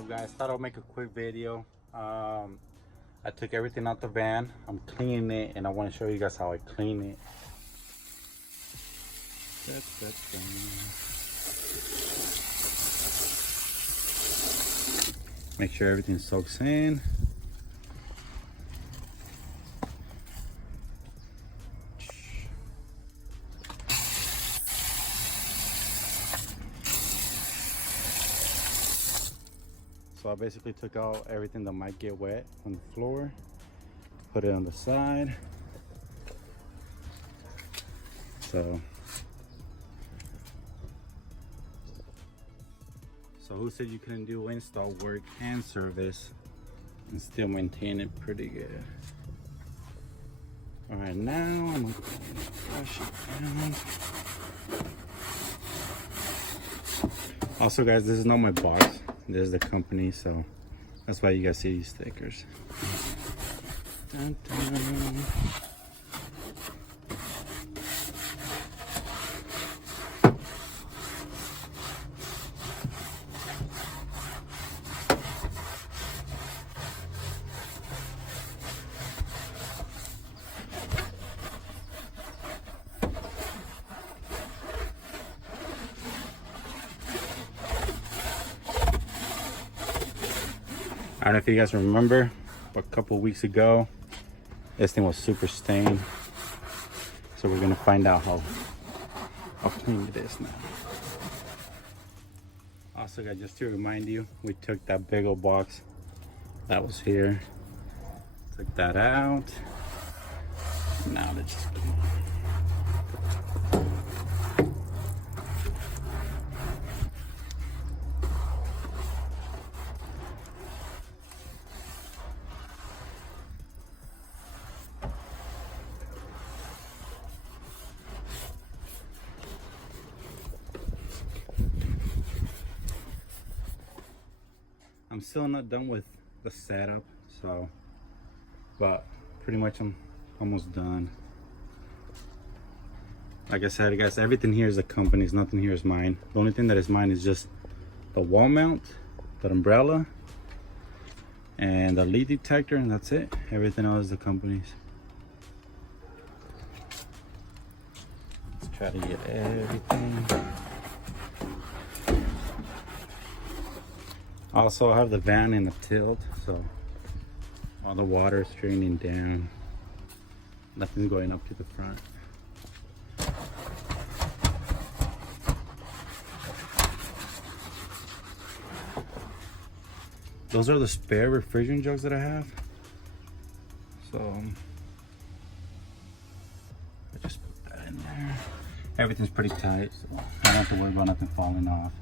up, guys? Thought I'll make a quick video. I took everything out the van. I'm cleaning it, and I want to show you guys how I clean it. Make sure everything soaks in. So I basically took out everything that might get wet on the floor, put it on the side. So who said you couldn't do install work and service and still maintain it pretty good? All right, now I'm gonna brush it down. Also, guys, this is not my box. This is the company, so that's why you guys see these stickers. Dun, dun. I don't know if you guys remember, but a couple of weeks ago, this thing was super stained. So we're gonna find out how clean it is now. Also, guys, just to remind you, we took that big old box that was here, took that out. Now let's just clean it. I'm still not done with the setup, but pretty much I'm almost done. Like I said, guys, everything here is the company's, nothing here is mine. The only thing that is mine is just the wall mount, the umbrella, and the leak detector, and that's it. Everything else is the company's. Let's try to get everything. Also, I have the van in a tilt, so all the water is draining down. Nothing's going up to the front. Those are the spare refrigerant jugs that I have. So I just put that in there. Everything's pretty tight, so I don't have to worry about nothing falling off.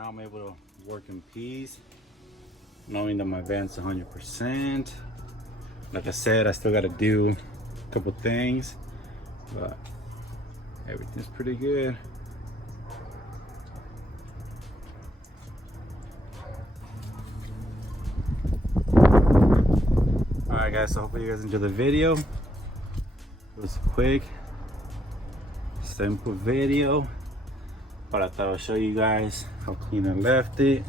now I'm able to work in peace, knowing that my van's 100%. Like I said, I still got to do a couple things, but everything's pretty good. Alright guys, so hopefully you guys enjoyed the video. It was quick, simple video, but I thought I'll show you guys how clean I left it.